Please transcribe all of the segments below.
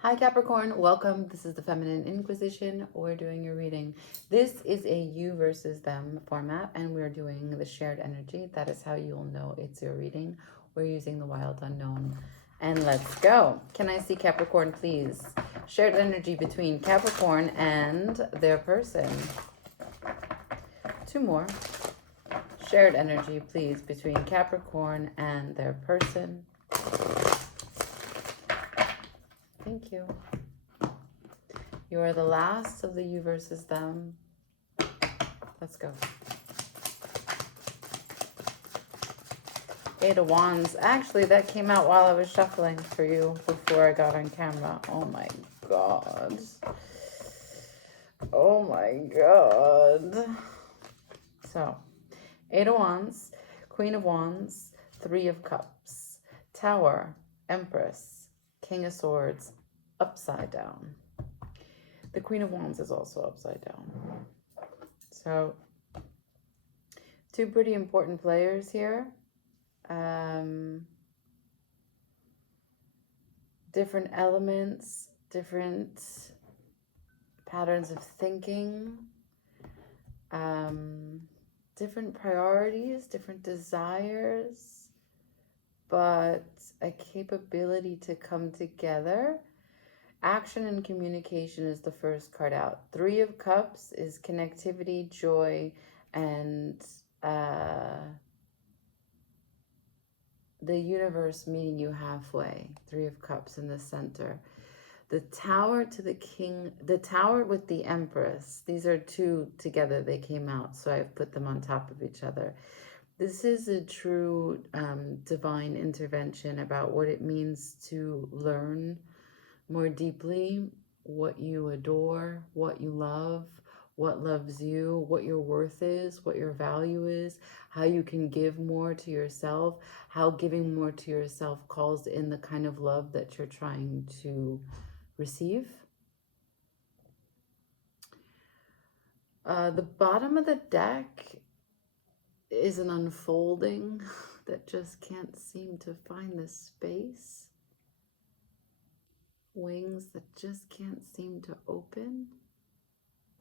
Hi Capricorn, welcome. This is the Feminine Inquisition. We're doing your reading. This is a you versus them format, and we're doing the shared energy. That is how you'll know it's your reading. We're using the wild unknown. And let's go. Can I see Capricorn, please? Shared energy between Capricorn and their person. Two more. Shared energy, please, between Capricorn and their person. Thank you. You are the last of the you versus them. Let's go. Eight of Wands. Actually, that came out while I was shuffling for you before I got on camera. Oh my God. Oh my God. So, Eight of Wands, Queen of Wands, Three of Cups, Tower, Empress, King of Swords, upside down. The Queen of Wands is also upside down. So, two pretty important players here. Different elements, different patterns of thinking, different priorities, different desires, but a capability to come together. Action and communication is the first card out. Three of Cups is connectivity, joy, and the universe meeting you halfway. Three of Cups in the center. The Tower to the King, the Tower with the Empress. These are two together. They came out, so I've put them on top of each other. This is a true divine intervention about what it means to learn more deeply what you adore, what you love, what loves you, what your worth is, what your value is, how you can give more to yourself, how giving more to yourself calls in the kind of love that you're trying to receive. The bottom of the deck is an unfolding that just can't seem to find the space. Wings that just can't seem to open.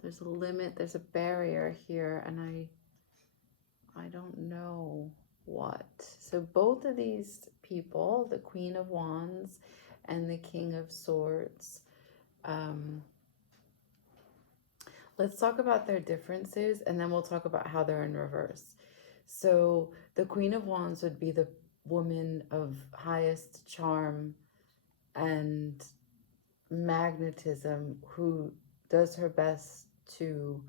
There's a limit, there's a barrier here, and I don't know what. So both of these people, the Queen of Wands and the King of Swords, let's talk about their differences, and then we'll talk about how they're in reverse. So the Queen of Wands would be the woman of highest charm and magnetism who does her best to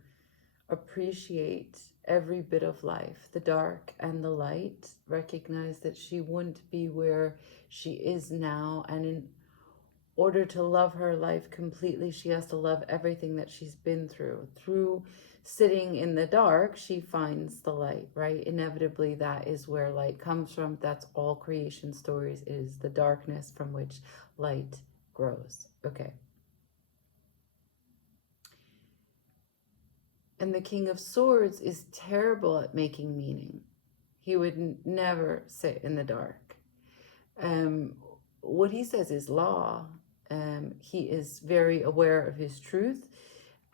appreciate every bit of life, the dark and the light, recognize that she wouldn't be where she is now, and in order to love her life completely, she has to love everything that she's been through. Through sitting in the dark, she finds the light, right? Inevitably, that is where light comes from. That's all creation stories is, the darkness from which light grows. Okay. And the King of Swords is terrible at making meaning. He would never sit in the dark. What he says is law. He is very aware of his truth,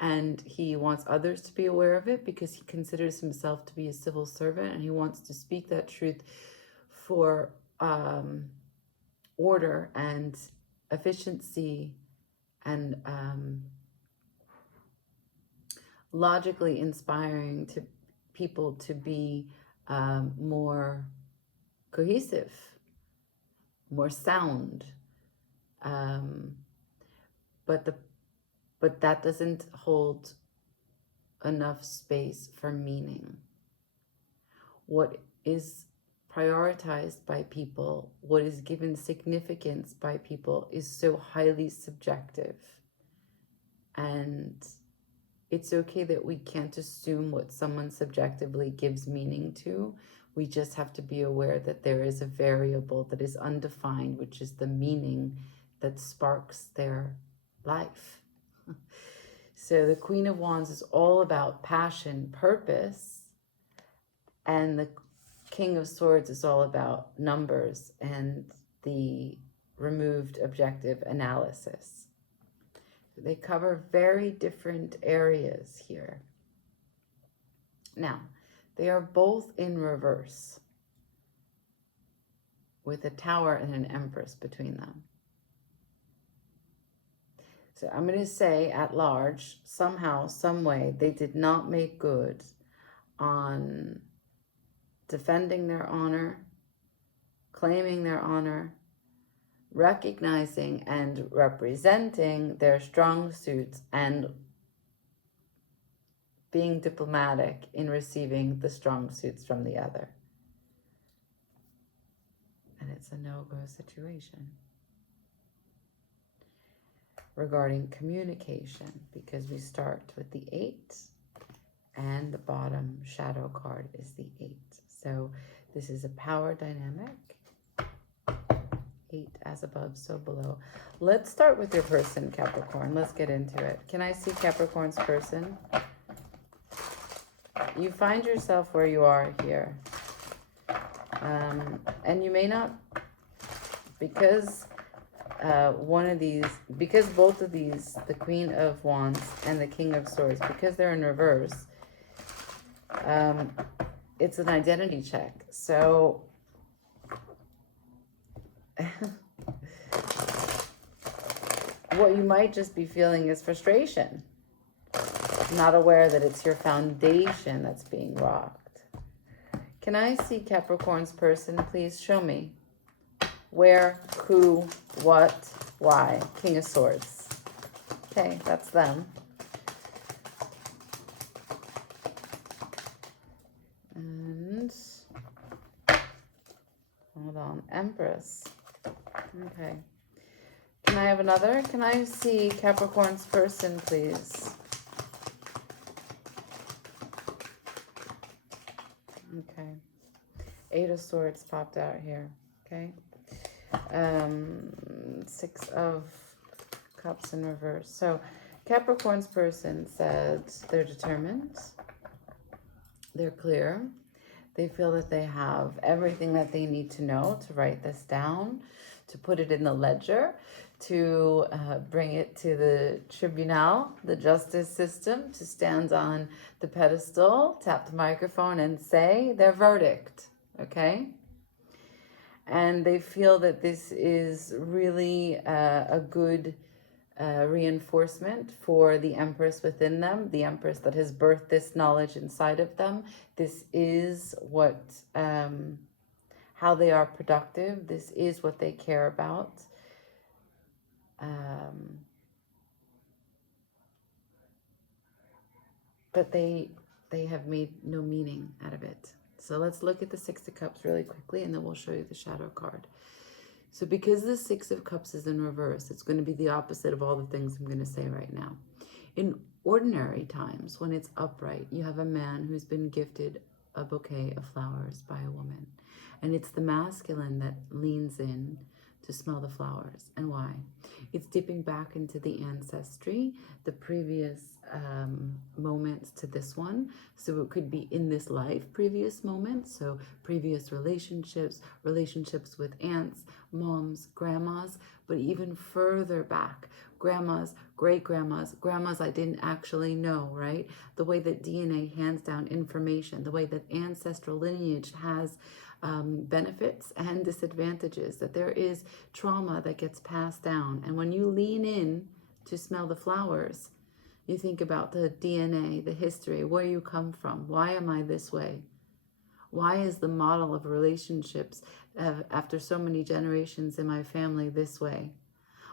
and he wants others to be aware of it because he considers himself to be a civil servant, and he wants to speak that truth for order and efficiency and logically inspiring to people to be more cohesive, more sound. But that doesn't hold enough space for meaning. What is prioritized by people, what is given significance by people, is so highly subjective. And it's okay that we can't assume what someone subjectively gives meaning to. We just have to be aware that there is a variable that is undefined, which is the meaning that sparks their life. So the Queen of Wands is all about passion, purpose, and the King of Swords is all about numbers and the removed objective analysis. They cover very different areas here. Now, they are both in reverse, with a Tower and an Empress between them. So I'm going to say at large, somehow, some way, they did not make good on defending their honor, claiming their honor, recognizing and representing their strong suits, and being diplomatic in receiving the strong suits from the other. And it's a no-go situation. Regarding communication, because we start with the 8 and the bottom shadow card is the 8. So this is a power dynamic. 8 as above, so below. Let's start with your person, Capricorn. Let's get into it. Can I see Capricorn's person? You find yourself where you are here. And you may not, because because both of these, the Queen of Wands and the King of Swords, because they're in reverse, it's an identity check. So what you might just be feeling is frustration, not aware that it's your foundation that's being rocked. Can I see Capricorn's person, please? Show me. Where, who, what, why? King of Swords. Okay, that's them. And hold on, Empress. Okay. Can I have another? Can I see Capricorn's person, please? Okay. 8 of Swords popped out here. Okay. 6 of Cups in reverse. So Capricorn's person said they're determined, they're clear, they feel that they have everything that they need to know to write this down, to put it in the ledger, to bring it to the tribunal, the justice system, to stand on the pedestal, tap the microphone and say their verdict, okay? And they feel that this is really a good reinforcement for the Empress within them, the Empress that has birthed this knowledge inside of them. This is what, how they are productive. This is what they care about. But they have made no meaning out of it. So let's look at the 6 of Cups really quickly, and then we'll show you the shadow card. So because the 6 of Cups is in reverse, it's going to be the opposite of all the things I'm going to say right now. In ordinary times, when it's upright, you have a man who's been gifted a bouquet of flowers by a woman. And it's the masculine that leans in to smell the flowers. And why? It's dipping back into the ancestry, the previous moments to this one. So it could be in this life, previous moments. So previous relationships, relationships with aunts, moms, grandmas, but even further back, grandmas, great-grandmas, grandmas I didn't actually know, right? The way that DNA hands down information, the way that ancestral lineage has benefits and disadvantages, that there is trauma that gets passed down. And when you lean in to smell the flowers, you think about the DNA, the history, where you come from. Why am I this way? Why is the model of relationships after so many generations in my family this way?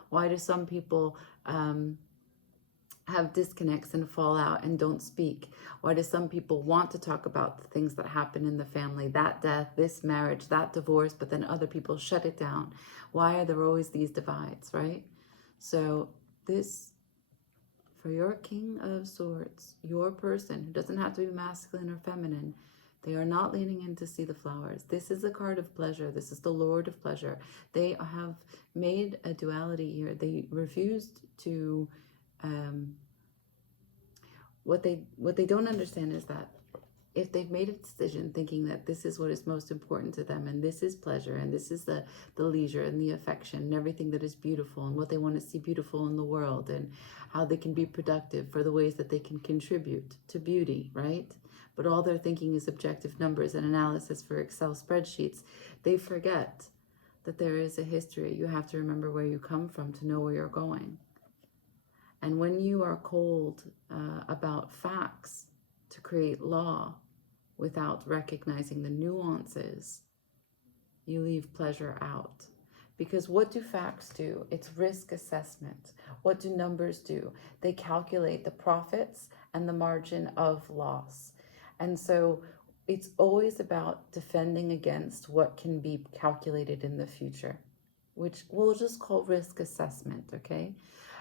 Why do some people have disconnects and fall out and don't speak? Why do some people want to talk about the things that happen in the family, that death, this marriage, that divorce, but then other people shut it down? Why are there always these divides, right? So this, for your King of Swords, your person, who doesn't have to be masculine or feminine, they are not leaning in to see the flowers. This is a card of pleasure. This is the Lord of Pleasure. They have made a duality here. They refused to... what they don't understand is that if they've made a decision thinking that this is what is most important to them, and this is pleasure, and this is the leisure and the affection and everything that is beautiful and what they want to see beautiful in the world, and how they can be productive for the ways that they can contribute to beauty, right? But all they're thinking is objective numbers and analysis for Excel spreadsheets. They forget that there is a history. You have to remember where you come from to know where you're going. And when you are cold about facts to create law without recognizing the nuances, you leave pleasure out. Because what do facts do? It's risk assessment. What do numbers do? They calculate the profits and the margin of loss. And so it's always about defending against what can be calculated in the future, which we'll just call risk assessment, okay?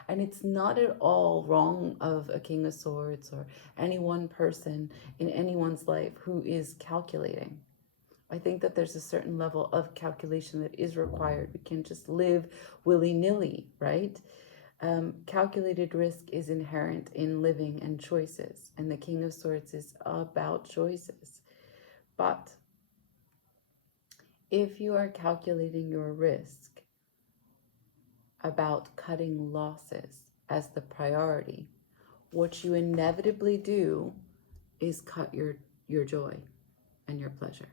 And it's not at all wrong of a King of Swords or any one person in anyone's life who is calculating. I think that there's a certain level of calculation that is required. We can't just live willy-nilly, right? Calculated risk is inherent in living and choices. And the King of Swords is about choices. But if you are calculating your risk about cutting losses as the priority, what you inevitably do is cut your joy and your pleasure.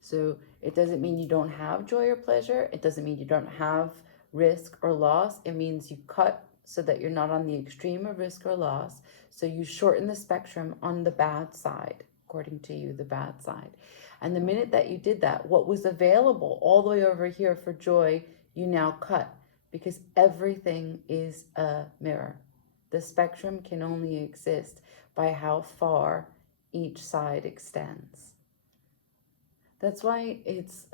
So it doesn't mean you don't have joy or pleasure. It doesn't mean you don't have risk or loss. It means you cut so that you're not on the extreme of risk or loss. So you shorten the spectrum on the bad side, according to you, the bad side. And the minute that you did that, what was available all the way over here for joy, you now cut, because everything is a mirror. The spectrum can only exist by how far each side extends. That's why it's,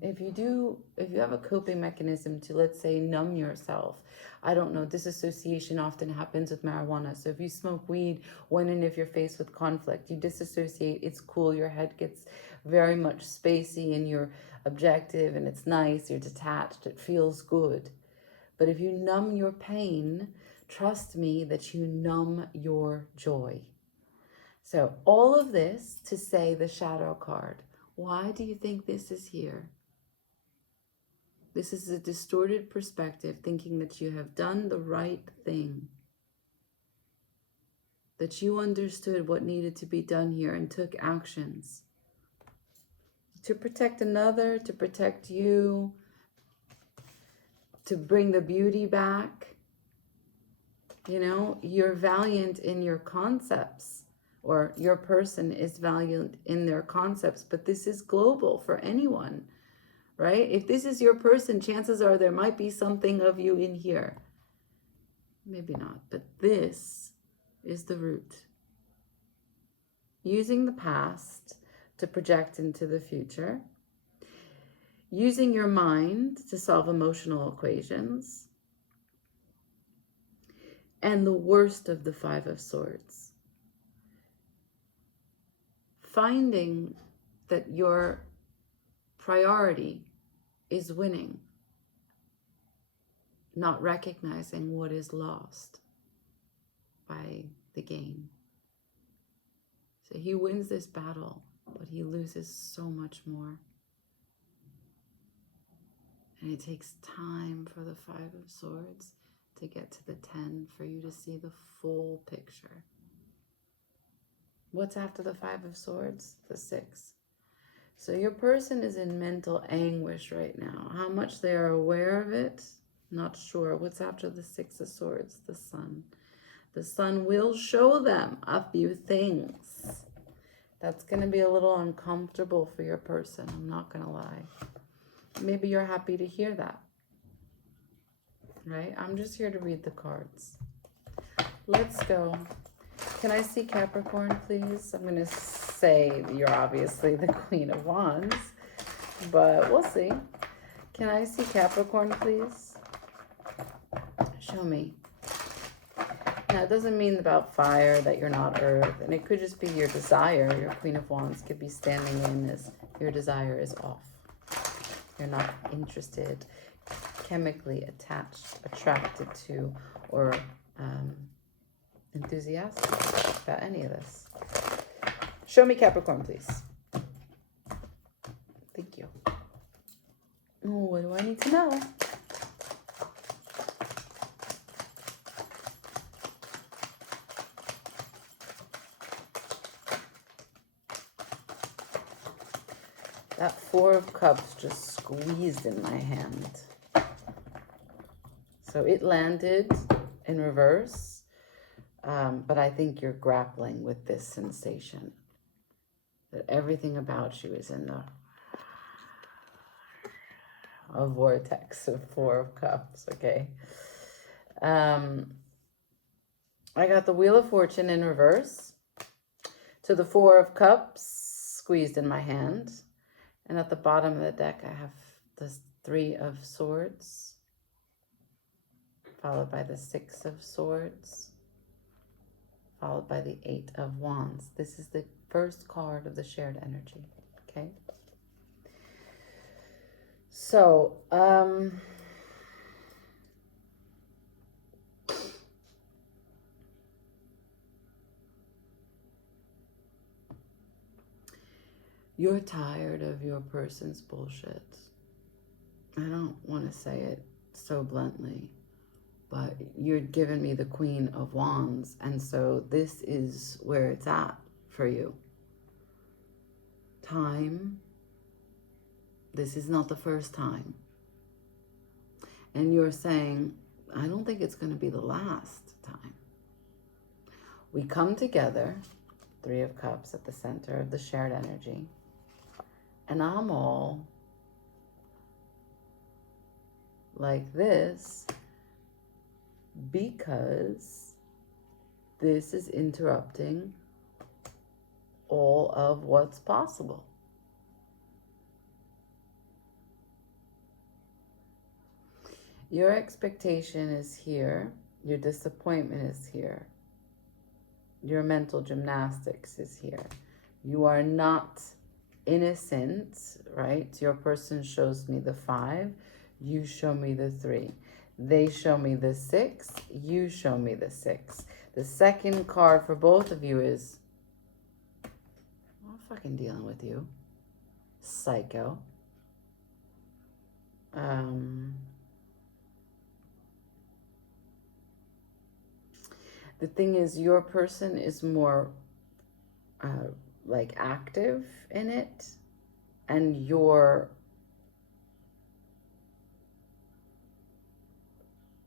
if you have a coping mechanism to, let's say, numb yourself, I don't know, disassociation often happens with marijuana. So if you smoke weed, when and if you're faced with conflict, you disassociate, it's cool, your head gets very much spacey and you're objective and it's nice, you're detached, it feels good. But if you numb your pain, trust me that you numb your joy. So all of this to say the shadow card. Why do you think this is here? This is a distorted perspective, thinking that you have done the right thing, that you understood what needed to be done here and took actions to protect another, to protect you, to bring the beauty back. You know, you're valiant in your concepts, or your person is valiant in their concepts, but this is global for anyone, right? If this is your person, chances are there might be something of you in here. Maybe not, but this is the root. Using the past to project into the future. Using your mind to solve emotional equations. And the worst of the Five of Swords. Finding that your priority is winning, not recognizing what is lost by the gain. So he wins this battle, but he loses so much more. And it takes time for the Five of Swords to get to the 10 for you to see the full picture. What's after the Five of Swords? The 6. So your person is in mental anguish right now. How much they are aware of it? Not sure. What's after the 6 of Swords? The Sun. The Sun will show them a few things. That's going to be a little uncomfortable for your person. I'm not going to lie. Maybe you're happy to hear that. Right? I'm just here to read the cards. Let's go. Can I see Capricorn, please? I'm going to say you're obviously the Queen of Wands, but we'll see. Can I see Capricorn, please? Show me. Now, it doesn't mean about fire that you're not earth, and it could just be your desire. Your Queen of Wands could be standing in as your desire is off. You're not interested, chemically attached, attracted to, or enthusiastic about any of this. Show me Capricorn, please. Thank you. Oh, what do I need to know? That Four of Cups just squeezed in my hand. So it landed in reverse, but I think you're grappling with this sensation that everything about you is in a vortex of Four of Cups, okay? I got the Wheel of Fortune in reverse to the Four of Cups squeezed in my hand. And at the bottom of the deck, I have the Three of Swords, followed by the Six of Swords, followed by the Eight of Wands. This is the first card of the shared energy, okay? So, you're tired of your person's bullshit. I don't want to say it so bluntly, but you're giving me the Queen of Wands, and so this is where it's at for you. Time. This is not the first time. And you're saying, I don't think it's going to be the last time. We come together, Three of Cups at the center of the shared energy, and I'm all like this because this is interrupting all of what's possible. Your expectation is here. Your disappointment is here. Your mental gymnastics is here. You are not innocent, right? Your person shows me the 5. You show me the 3. They show me the 6. You show me the 6. The second card for both of you is, I'm not fucking dealing with you, psycho. The thing is, your person is more like active in it, and you're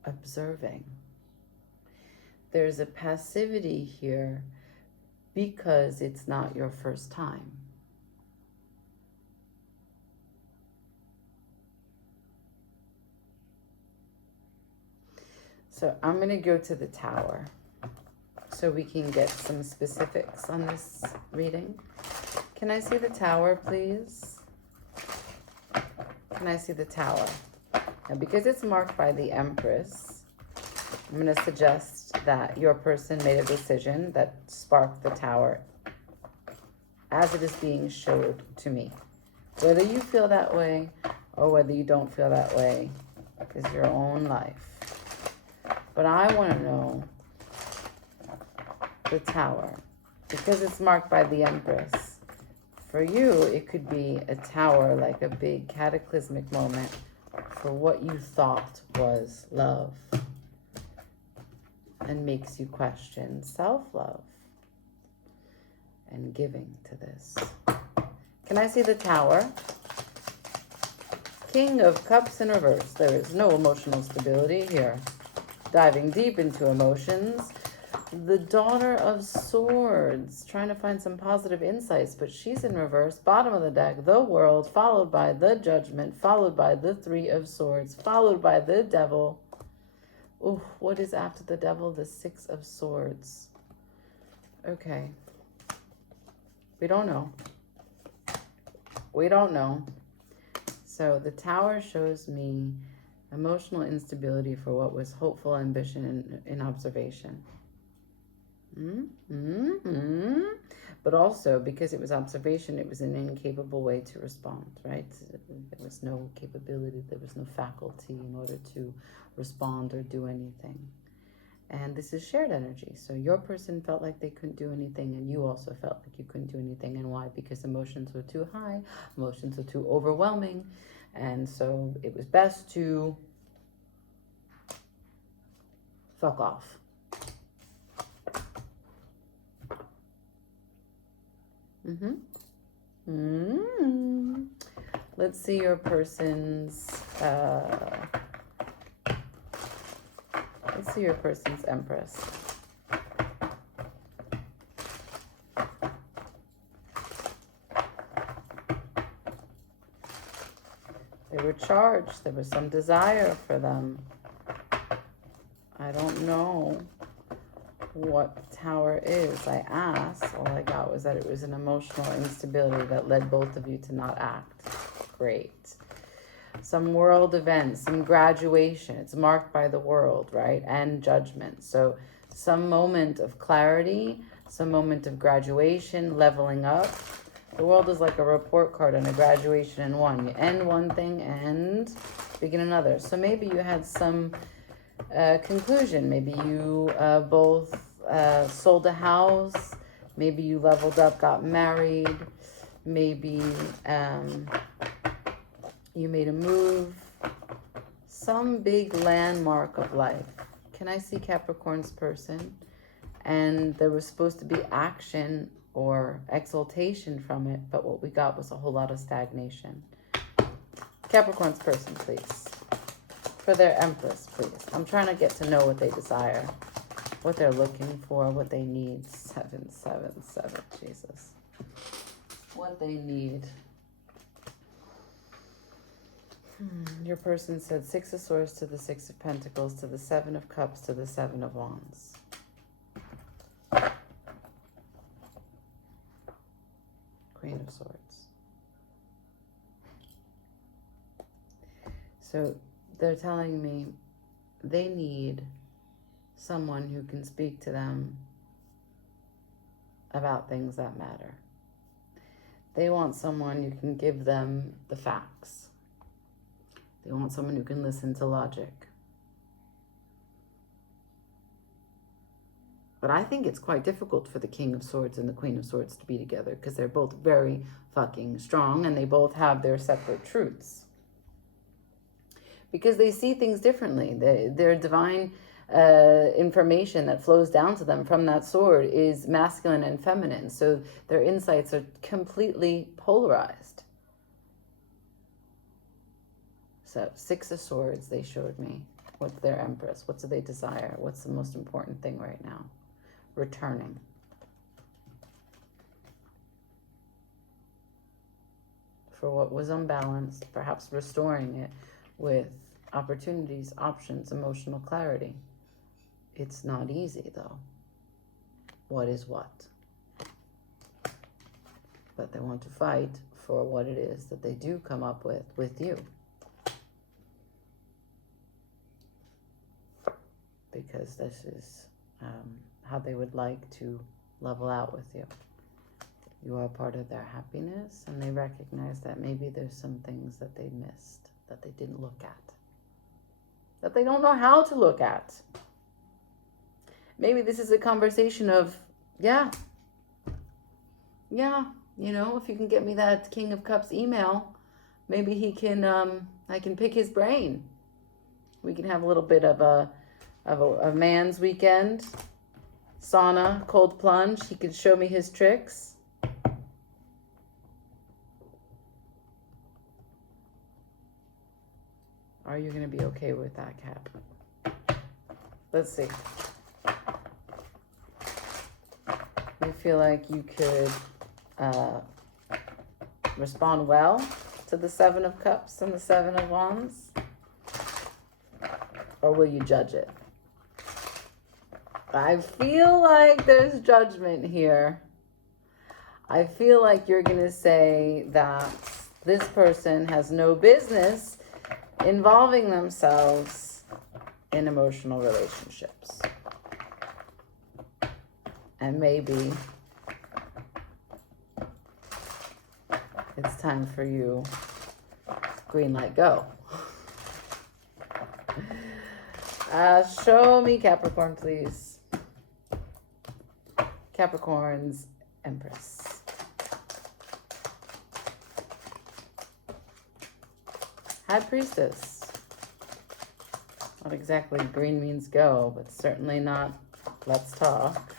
observing. There's a passivity here because it's not your first time. So I'm going to go to the Tower so we can get some specifics on this reading. Can I see the Tower, please? Can I see the Tower? Now, because it's marked by the Empress, I'm going to suggest that your person made a decision that sparked the Tower as it is being showed to me. Whether you feel that way or whether you don't feel that way is your own life. But I want to know the Tower because it's marked by the Empress. For you, it could be a tower, like a big cataclysmic moment for what you thought was love and makes you question self-love and giving to this. Can I see the Tower? King of Cups in reverse. There is no emotional stability here. Diving deep into emotions. The Daughter of Swords, trying to find some positive insights, but she's in reverse. Bottom of the deck, the World, followed by the Judgment, followed by the Three of Swords, followed by the Devil. Ooh, what is after the Devil? The Six of Swords. Okay. We don't know. We don't know. So the Tower shows me emotional instability for what was hopeful ambition in observation. But also, because it was observation, it was an incapable way to respond, right? There was no capability, there was no faculty in order to respond or do anything. And this is shared energy. So your person felt like they couldn't do anything, and you also felt like you couldn't do anything. And why? Because emotions were too high, emotions were too overwhelming. And so it was best to fuck off. Let's see your person's Empress. They were charged. There was some desire for them. I don't know what the Tower is. I asked. All I got was that it was an emotional instability that led both of you to not act. Great. Some world events, some graduation. It's marked by the world, right? And judgment. So some moment of clarity, some moment of graduation, leveling up. The world is like a report card and a graduation in one. You end one thing and begin another. So maybe you had some conclusion. Maybe you both sold a house. Maybe you leveled up, got married. Maybe you made a move. Some big landmark of life. Can I see Capricorn's person? And there was supposed to be action or exaltation from it, but what we got was a whole lot of stagnation. Capricorn's person, please. For their Empress, please. I'm trying to get to know what they desire, what they're looking for, what they need. 777, Jesus. What they need. Your person said 6 of Swords to the 6 of Pentacles to the 7 of Cups to the 7 of Wands. Queen of Swords. So they're telling me they need someone who can speak to them about things that matter. They want someone who can give them the facts. They want someone who can listen to logic. But I think it's quite difficult for the King of Swords and the Queen of Swords to be together because they're both very fucking strong and they both have their separate truths. Because they see things differently. Their divine information that flows down to them from that sword is masculine and feminine. So their insights are completely polarized. So 6 of Swords, they showed me. What's their Empress? What do they desire? What's the most important thing right now? Returning. For what was unbalanced, perhaps restoring it with opportunities, options, emotional clarity. It's not easy though. What is what? But they want to fight for what it is that they do come up with you. Because this is how they would like to level out with you. You are part of their happiness, and they recognize that maybe there's some things that they missed, that they didn't look at, that they don't know how to look at. Maybe this is a conversation of, yeah, you know, if you can get me that King of Cups email, maybe he can, I can pick his brain. We can have a little bit of a man's weekend, sauna, cold plunge. He could show me his tricks. Are you going to be okay with that, Cap? Let's see. You feel like you could respond well to the 7 of Cups and the 7 of Wands? Or will you judge it? I feel like there's judgment here. I feel like you're going to say that this person has no business involving themselves in emotional relationships. And maybe it's time for you, green light, go. Show me Capricorn, please. Capricorn's Empress. High Priestess. Not exactly green means go, but certainly not let's talk.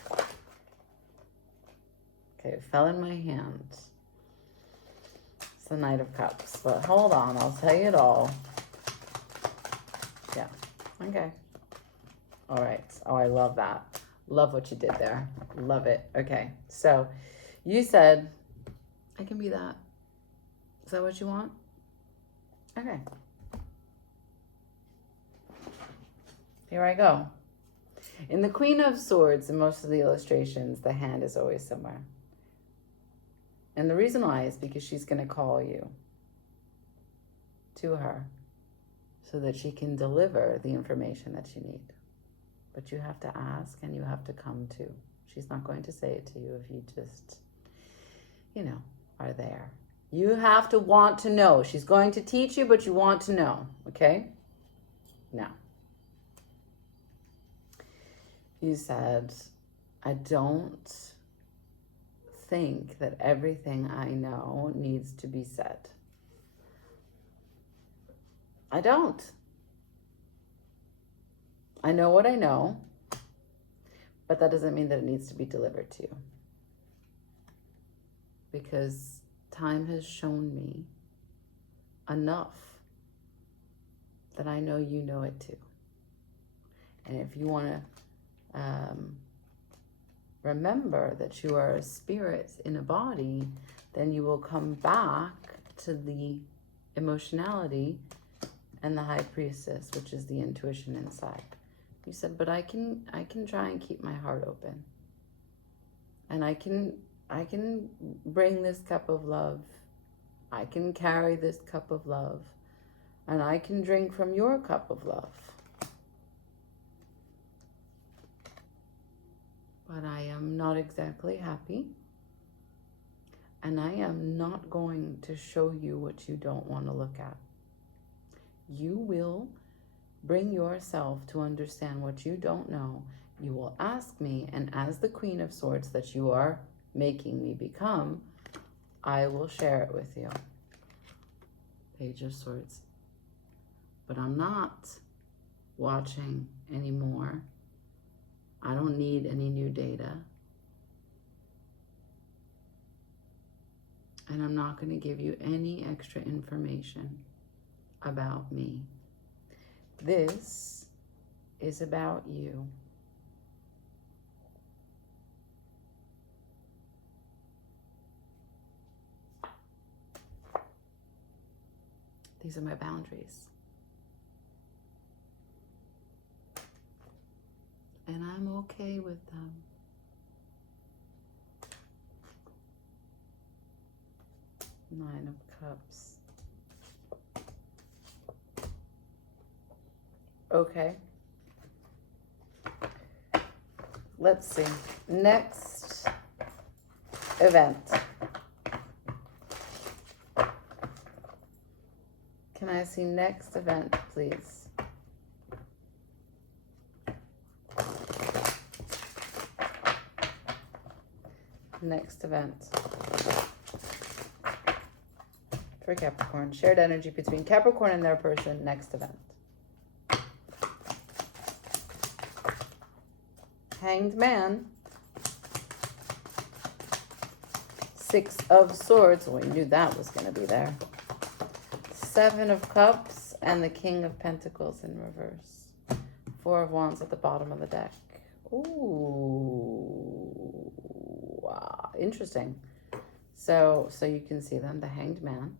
Okay, it fell in my hand. It's the Knight of Cups. But hold on, I'll tell you it all. Yeah, okay. All right. Oh, I love that. Love what you did there. Love it. Okay, so you said, I can be that. Is that what you want? Okay. Here I go. In the Queen of Swords, in most of the illustrations, the hand is always somewhere. And the reason why is because she's going to call you to her so that she can deliver the information that you need. But you have to ask and you have to come to. She's not going to say it to you if you just, are there. You have to want to know. She's going to teach you, but you want to know. Okay? Now, you said, I don't think that everything I know needs to be said. I don't. I know what I know, but that doesn't mean that it needs to be delivered to you. Because time has shown me enough that I know you know it too. And if you want to remember that you are a spirit in a body, then you will come back to the emotionality and the High Priestess, which is the intuition inside. You said, but I can try and keep my heart open. And I can bring this cup of love. I can carry this cup of love. And I can drink from your cup of love. But I am not exactly happy. And I am not going to show you what you don't want to look at. You will bring yourself to understand what you don't know. You will ask me, and as the Queen of Swords that you are making me become, I will share it with you. Page of Swords. But I'm not watching anymore. I don't need any new data. And I'm not going to give you any extra information about me. This is about you. These are my boundaries. And I'm okay with them. Nine of Cups. Okay. Let's see. Next event. Can I see next event, please? Next event. For Capricorn. Shared energy between Capricorn and their person. Next event. Hanged Man. Six of Swords. We knew that was going to be there. Seven of Cups and the King of Pentacles in reverse. Four of Wands at the bottom of the deck. Ooh. Wow. Interesting. So you can see them. The Hanged Man.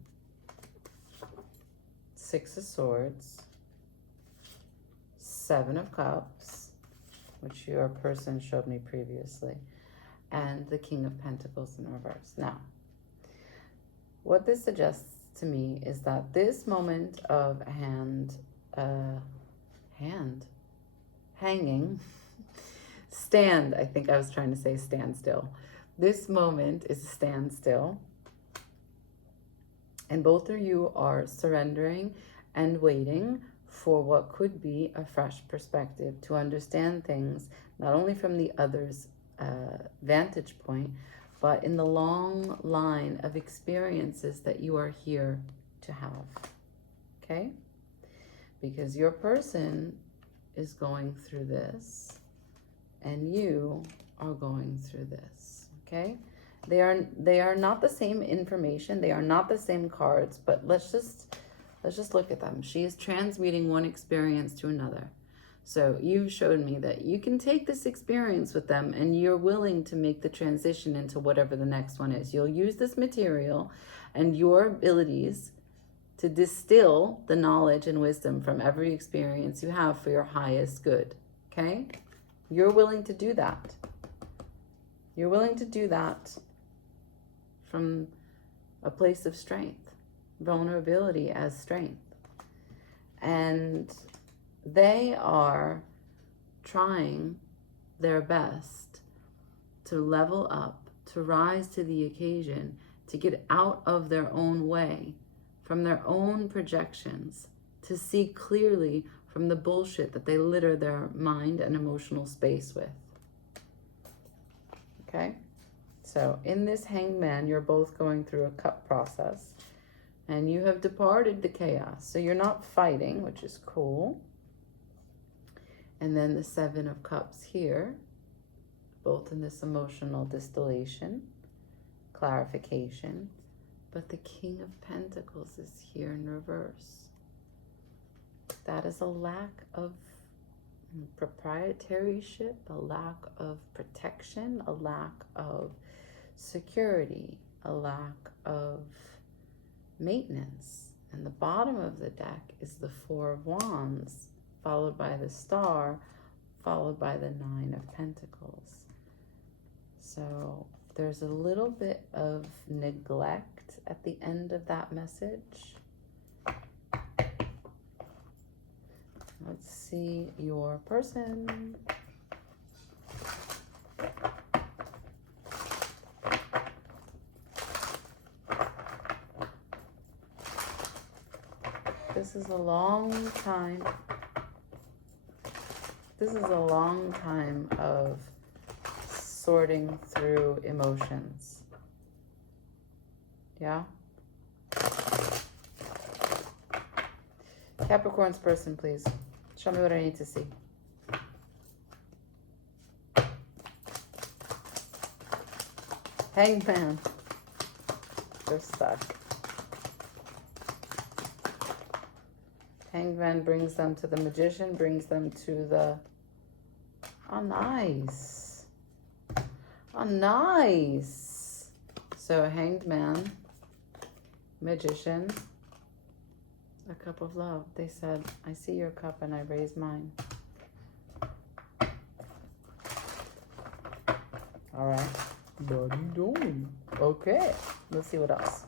Six of Swords. Seven of Cups, which your person showed me previously, and the King of Pentacles in reverse. Now, what this suggests to me is that this moment of hanging, stand, I think I was trying to say stand still. This moment is a standstill, and both of you are surrendering and waiting for what could be a fresh perspective, to understand things not only from the other's vantage point, but in the long line of experiences that you are here to have. Okay? Because your person is going through this, and you are going through this. Okay? They are not the same information. They are not the same cards, but let's just look at them. She is transmuting one experience to another. So you've showed me that you can take this experience with them and you're willing to make the transition into whatever the next one is. You'll use this material and your abilities to distill the knowledge and wisdom from every experience you have for your highest good. Okay? You're willing to do that. You're willing to do that from a place of strength, vulnerability as strength. And they are trying their best to level up, to rise to the occasion, to get out of their own way, from their own projections, to see clearly from the bullshit that they litter their mind and emotional space with. Okay? So in this Hanged Man, you're both going through a cup process, and you have departed the chaos. So you're not fighting, which is cool. And then the Seven of Cups here, both in this emotional distillation, clarification. But the King of Pentacles is here in reverse. That is a lack of proprietorship, a lack of protection, a lack of security, a lack of maintenance. And the bottom of the deck is the Four of Wands, followed by the Star, followed by the Nine of Pentacles. So there's a little bit of neglect at the end of that message. Let's see your person. This is a long time. This is a long time of sorting through emotions. Yeah? Capricorn's person, please. Show me what I need to see. Hanged Man. They're stuck. Hanged Man brings them to the Magician, brings them to the... Oh, nice. Oh, nice. So, Hanged Man, Magician, a cup of love. They said, I see your cup and I raise mine. All right. What are you doing? Okay. Let's see what else.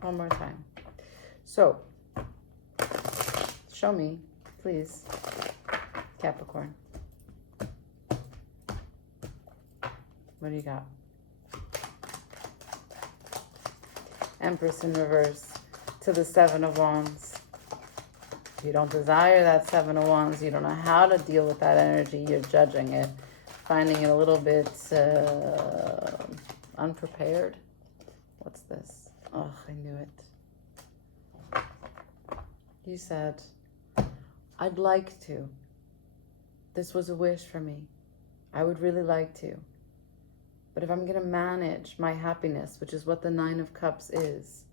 One more time. So, show me, please, Capricorn. What do you got? Empress in reverse to the Seven of Wands. You don't desire that Seven of Wands. You don't know how to deal with that energy. You're judging it, finding it a little bit unprepared. What's this? Oh, I knew it. You said, I'd like to. This was a wish for me. I would really like to. But if I'm going to manage my happiness, which is what the Nine of Cups is,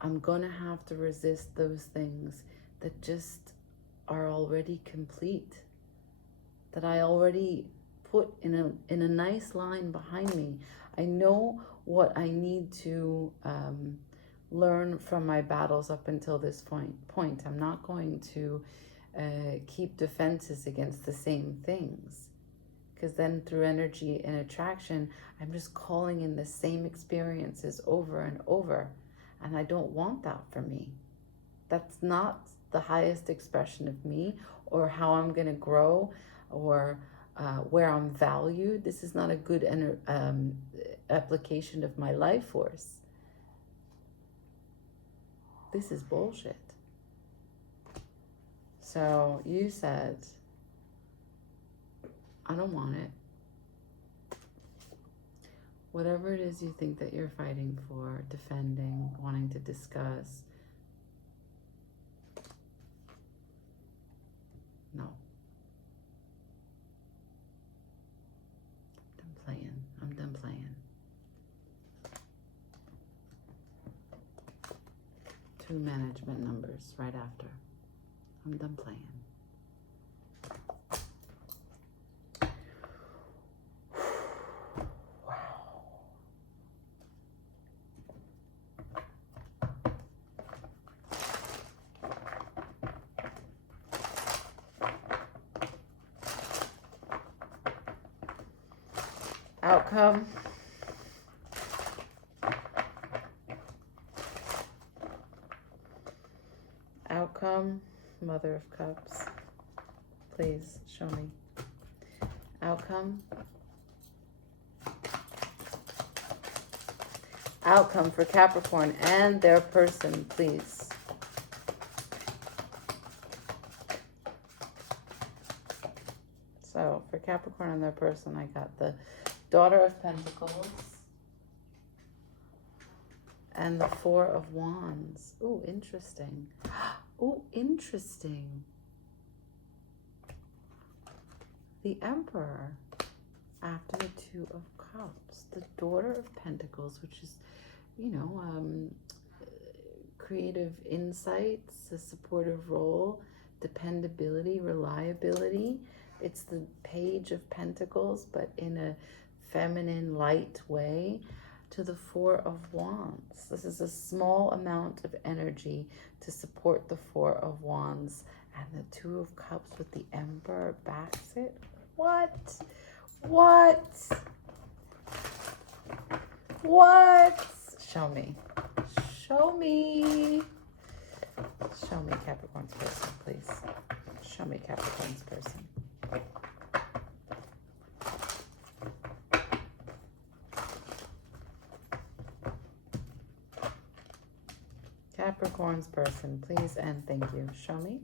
I'm going to have to resist those things that just are already complete, that I already put in a nice line behind me. I know what I need to learn from my battles up until this point. I'm not going to keep defenses against the same things. Because then through energy and attraction, I'm just calling in the same experiences over and over. And I don't want that for me. That's not the highest expression of me or how I'm going to grow or where I'm valued. This is not a good application of my life force. This is bullshit. So you said, I don't want it. Whatever it is you think that you're fighting for, defending, wanting to discuss, no. I'm done playing. 2 management numbers right after. I'm done playing. Outcome. Outcome. Mother of Cups. Please show me. Outcome. Outcome for Capricorn and their person, please. So for Capricorn and their person, I got the Daughter of Pentacles and the Four of Wands. Ooh, interesting. Ooh, interesting. The Emperor after the Two of Cups. The Daughter of Pentacles, which is, you know, creative insights, a supportive role, dependability, reliability. It's the Page of Pentacles, but in a feminine, light way, to the Four of Wands. This is a small amount of energy to support the Four of Wands. And the Two of Cups with the Emperor backs it. What? What? What? Show me. Show me. Show me Capricorn's person, please. Show me Capricorn's person. Capricorn's person, please and thank you. Show me.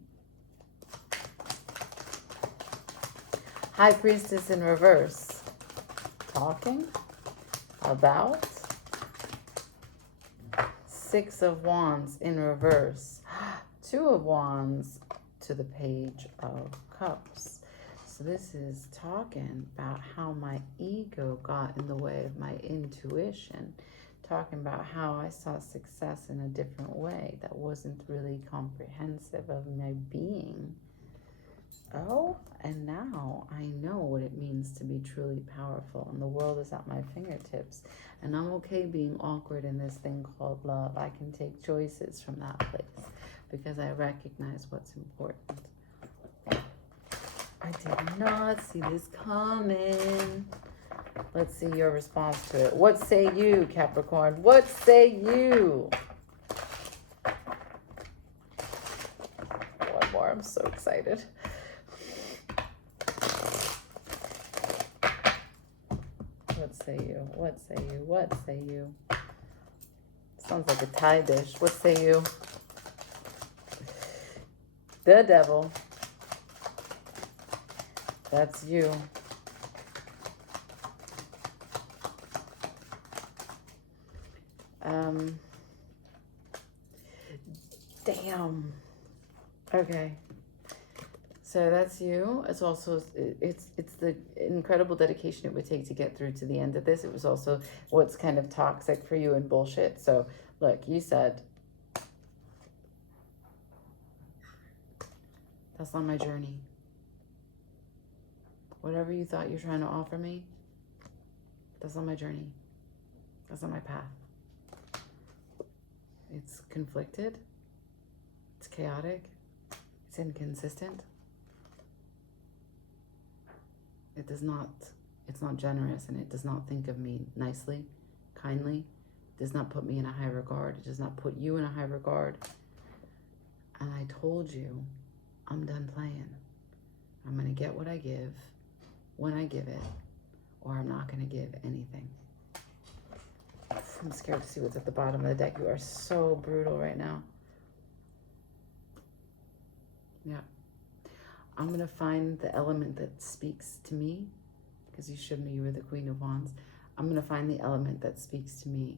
High Priestess in reverse. Talking about Six of Wands in reverse. Two of Wands to the Page of Cups. So this is talking about how my ego got in the way of my intuition. Talking about how I saw success in a different way that wasn't really comprehensive of my being. Oh, and now I know what it means to be truly powerful, and the world is at my fingertips, and I'm okay being awkward in this thing called love. I can take choices from that place because I recognize what's important. I did not see this coming. Let's see your response to it. What say you, Capricorn? What say you? One more. I'm so excited. What say you? What say you? What say you? Sounds like a Thai dish. What say you? The Devil. That's you. Damn. Okay. So that's you. It's also, it's the incredible dedication it would take to get through to the end of this. It was also what's kind of toxic for you and bullshit. So look, you said, that's not my journey. Whatever you thought you're trying to offer me, that's not my journey. That's not my path. It's conflicted. It's chaotic. It's inconsistent. It's not generous, and it does not think of me nicely, kindly. It does not put me in a high regard. It does not put you in a high regard. And I told you, I'm done playing. I'm going to get what I give when I give it, or I'm not going to give anything. I'm scared to see what's at the bottom of the deck. You are so brutal right now. Yeah. I'm going to find the element that speaks to me, because you showed me you were the Queen of Wands. I'm going to find the element that speaks to me,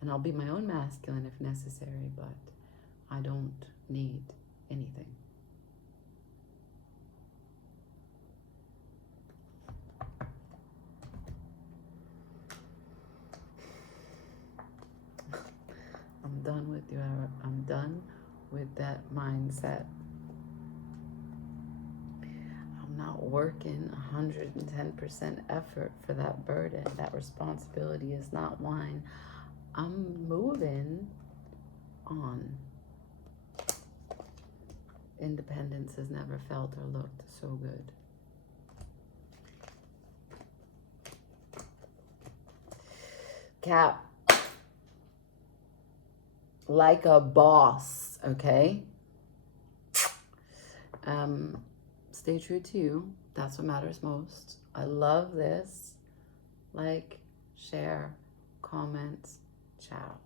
and I'll be my own masculine if necessary, but I don't need anything. I'm done with you. I'm done with that mindset. I'm not working 110% effort for that burden. That responsibility is not mine. I'm moving on. Independence has never felt or looked so good. Cap. Like a boss, okay? Stay true to you. That's what matters most. I love this. Like, share, comment, ciao.